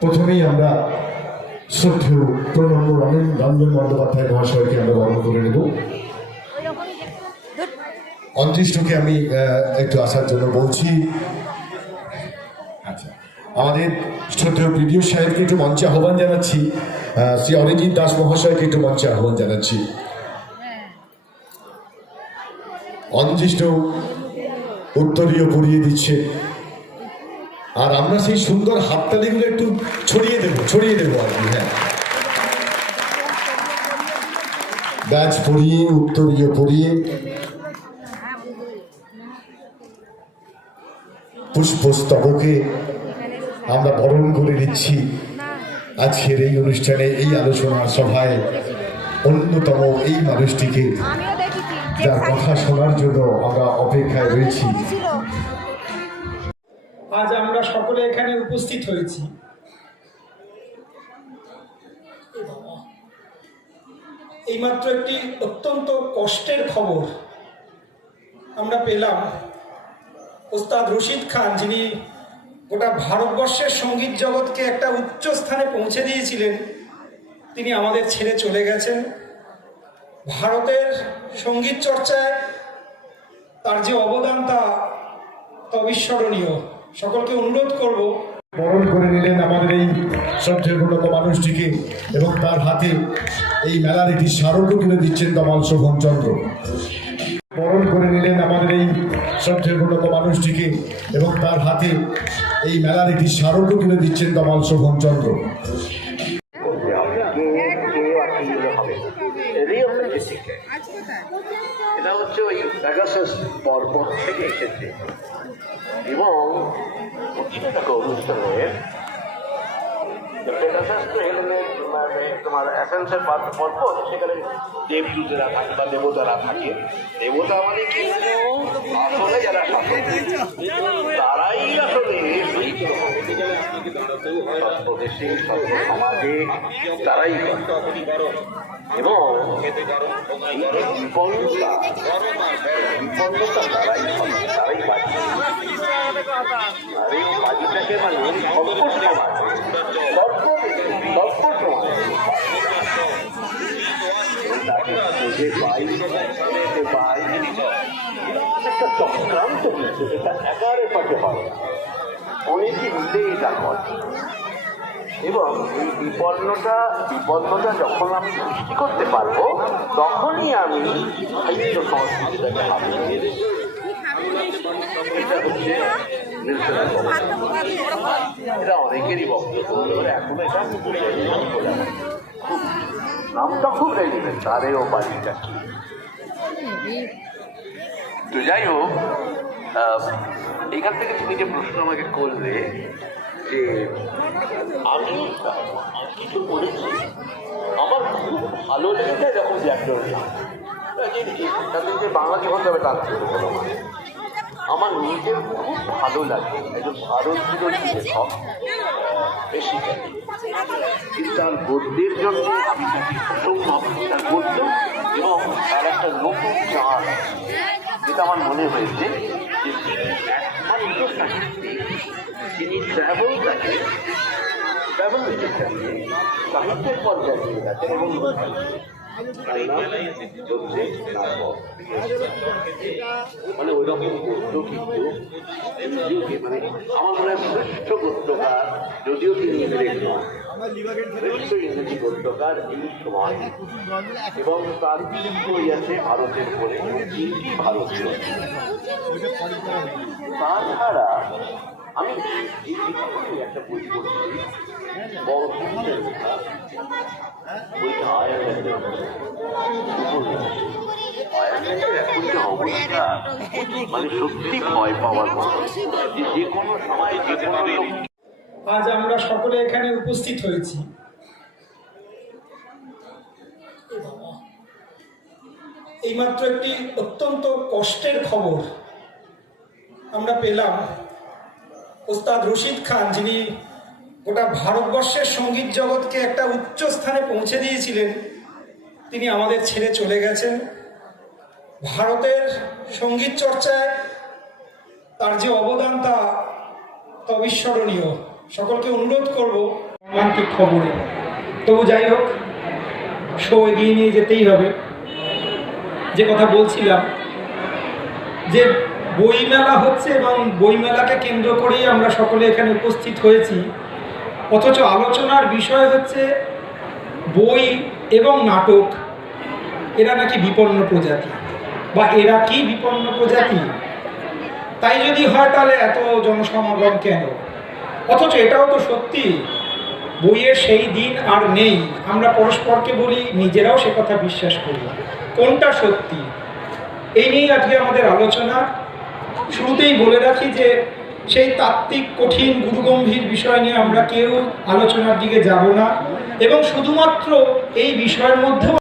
প্রথমেই আমরা শ্রদ্ধেয় প্রণব রঞ্জন বন্দ্যোপাধ্যায় মহাশয়কে আমরা বরণ করে নেব। অঞ্জিষ্ঠকে আমি একটু আসার জন্য বলছি। আচ্ছা, আমাদের শ্রদ্ধেয় বিডিও সাহেবকে একটু মঞ্চে আহ্বান জানাচ্ছি। শ্রী অরিজিৎ দাস মহাশয়কে একটু মঞ্চে আহ্বান জানাচ্ছি। অঞ্জিষ্ঠ উত্তরীয় পরিয়ে দিচ্ছে, আর আমরা সেই সুন্দর হাততালিগুলো একটু ছড়িয়ে দেবো আর কি। হ্যাঁ, ব্যাচ পরিয়ে, উত্তরীয় পরিয়ে, পুষ্পস্তবকে আমরা বরণ করে নিচ্ছি আজকের এই অনুষ্ঠানে, এই আলোচনার সভায় অন্যতম এই মানুষটিকে, যার কথা শোনার জন্য আমরা অপেক্ষায় রয়েছি। আজ আমরা সকলে এখানে উপস্থিত হয়েছি এইমাত্র একটি অত্যন্ত কষ্টের খবর আমরা পেলাম। ওস্তাদ রশিদ খান, যিনি গোটা ভারতবর্ষের সঙ্গীত জগৎকে একটা উচ্চ স্থানে পৌঁছে দিয়েছিলেন, তিনি আমাদের ছেড়ে চলে গেছেন। ভারতের সঙ্গীত চর্চায় তার যে অবদান তা অবিস্মরণীয়। সকলকে অনুরোধ করব, বরণ করে নিলেন আমাদের এই শ্রদ্ধেয় মানুষটিকে, এবং তার হাতে এই মেলার একটি স্মারকও তুলে দিচ্ছেন তমাল শোভনচন্দ্র। বরণ করে নিলেন আমাদের এই শ্রদ্ধেয় মানুষটিকে, এবং তার হাতে এই মেলার একটি স্মারকও তুলে দিচ্ছেন তমাল শোভনচন্দ্র। এটা হচ্ছে ওই প্যাগাসাস পর্বত থেকে এসেছে, এবং অনুষ্ঠানের প্যাগাসাস তো হেলেনের তোমার অ্যাসেন্সের পর্বত, সেখানে দেবদূতেরা থাকে বা দেবতারা থাকে। দেবতা মানে কি, আসলে যারা শাসক তারাই আসলে প্রদেশে সমাজে তারাই, এবং বিপন্নতা তারাই বাজি। আর এই বাজিটাকে মানে একটা চক্রান্ত কিন্তু এটা একারে পাতে হয়, অনেকে নিতেই এটা করে। এবং এই বিপন্নতা যখন আমি সৃষ্টি করতে পারবো, তখনই আমি সাহিত্য সংস্কৃতিটাকে ভাবি। এটা হচ্ছে এটা অনেকেরই বক্তব্য, এখনো এটা নামটা খুব রেলিভেন্ট, তারেও বাড়িটা কি। তো যাই হোক, এখান থেকে তুমি যে প্রশ্ন আমাকে করলে যে আমি কিছু করেছি, আমার খুব ভালো লেগেছে যখন ব্যাকরণ যে বাংলা জীবন যাবে তার আমার নিজের খুব ভালো লাগে। একজন ভারতীয় লেখক বেসিক্যালি, কিন্তু তার গদ্যের জন্য আমি তাকে তার গদ্য এবং তার একটা নতুন চাঁদ, যেটা আমার মনে হয়েছে যে একমাত্র সাহিত্যিক যিনি ট্রাভেলটাকে সাহিত্যের পর্যায়ে নিয়ে গেছেন, এবং মানে ওই রকম গদ্য কিন্তু মানে আমার মনে হয় শ্রেষ্ঠ গদ্যকার, যদিও তিনি ইংরেজ নয়, শ্রেষ্ঠ ইংরেজি গদ্যকার এই সময়। এবং তার বই আছে ভারতের বলে, ভারতীয়। তাছাড়া আমি একটা বই পড়ছি, বইটা আয়ারল্যান্ডের এখন যে অবস্থা, মানে সত্যি ভয় পাওয়ার মতো, যে কোনো সময় যে কোনো লোক। আজ আমরা সকলে এখানে উপস্থিত হয়েছি এইমাত্র একটি অত্যন্ত কষ্টের খবর আমরা পেলাম। ওস্তাদ রশিদ খান, যিনি গোটা ভারতবর্ষের সঙ্গীত জগৎকে একটা উচ্চ স্থানে পৌঁছে দিয়েছিলেন, তিনি আমাদের ছেড়ে চলে গেছেন। ভারতের সঙ্গীত চর্চায় তার যে অবদান তা অবিস্মরণীয়। সকলকে অনুরোধ করব মর্মান্তিক খবরে, তবু যাই হোক, শো এগিয়ে নিয়ে যেতেই হবে। যে কথা বলছিলাম, যে বইমেলা হচ্ছে এবং বইমেলাকে কেন্দ্র করেই আমরা সকলে এখানে উপস্থিত হয়েছি, অথচ আলোচনার বিষয় হচ্ছে বই এবং নাটক এরা নাকি বিপন্ন প্রজাতি, বা এরা কি বিপন্ন প্রজাতি। তাই যদি হয় তাহলে এত জনসমাগম কেন? অথচ এটাও তো সত্যি, বইয়ের সেই দিন আর নেই। আমরা পরস্পরকে বলি, নিজেরাও সে কথা বিশ্বাস করি। কোনটা সত্যি, এই নিয়েই আজকে আমাদের আলোচনা। শুরুতেই বলে রাখি যে সেই তাত্ত্বিক কঠিন গুরুগম্ভীর বিষয় নিয়ে আমরা কেউ আলোচনার দিকে যাব না, এবং শুধুমাত্র এই বিষয়ের মধ্যেও